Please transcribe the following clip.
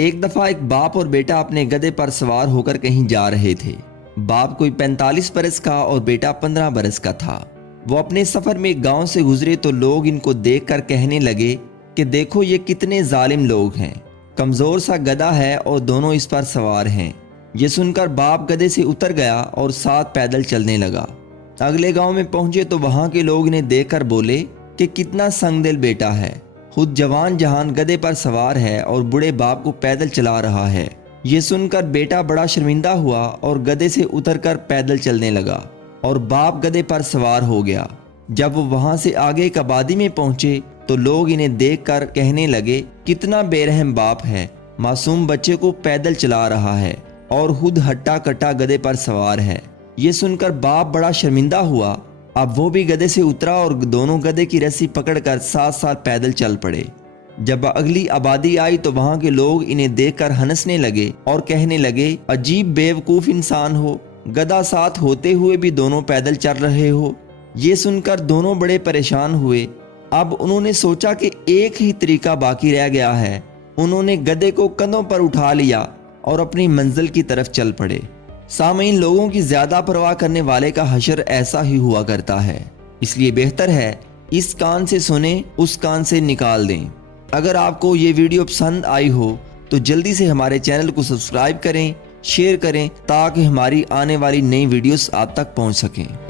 ایک دفعہ ایک باپ اور بیٹا اپنے گدھے پر سوار ہو کر کہیں جا رہے تھے۔ باپ کوئی 45 برس کا اور بیٹا 15 برس کا تھا۔ وہ اپنے سفر میں ایک گاؤں سے گزرے تو لوگ ان کو دیکھ کر کہنے لگے کہ دیکھو یہ کتنے ظالم لوگ ہیں، کمزور سا گدھا ہے اور دونوں اس پر سوار ہیں۔ یہ سن کر باپ گدھے سے اتر گیا اور ساتھ پیدل چلنے لگا۔ اگلے گاؤں میں پہنچے تو وہاں کے لوگ انہیں دیکھ کر بولے کہ کتنا سنگ دل بیٹا ہے، خود جوان جہان گدھے پر سوار ہے اور بوڑھے باپ کو پیدل چلا رہا ہے۔ یہ سن کر بیٹا بڑا شرمندہ ہوا اور گدھے سے اتر کر پیدل چلنے لگا اور باپ گدھے پر سوار ہو گیا۔ جب وہ وہاں سے آگے ایک آبادی میں پہنچے تو لوگ انہیں دیکھ کر کہنے لگے کتنا بے رحم باپ ہے، معصوم بچے کو پیدل چلا رہا ہے اور خود ہٹا کٹا گدھے پر سوار ہے۔ یہ سن کر باپ بڑا شرمندہ ہوا۔ اب وہ بھی گدھے سے اترا اور دونوں گدھے کی رسی پکڑ کر ساتھ ساتھ پیدل چل پڑے۔ جب اگلی آبادی آئی تو وہاں کے لوگ انہیں دیکھ کر ہنسنے لگے اور کہنے لگے عجیب بیوقوف انسان ہو، گدھا ساتھ ہوتے ہوئے بھی دونوں پیدل چل رہے ہو۔ یہ سن کر دونوں بڑے پریشان ہوئے۔ اب انہوں نے سوچا کہ ایک ہی طریقہ باقی رہ گیا ہے۔ انہوں نے گدھے کو کندھوں پر اٹھا لیا اور اپنی منزل کی طرف چل پڑے۔ سامعین، لوگوں کی زیادہ پرواہ کرنے والے کا حشر ایسا ہی ہوا کرتا ہے، اس لیے بہتر ہے اس کان سے سنیں اس کان سے نکال دیں۔ اگر آپ کو یہ ویڈیو پسند آئی ہو تو جلدی سے ہمارے چینل کو سبسکرائب کریں، شیئر کریں تاکہ ہماری آنے والی نئی ویڈیوز آپ تک پہنچ سکیں۔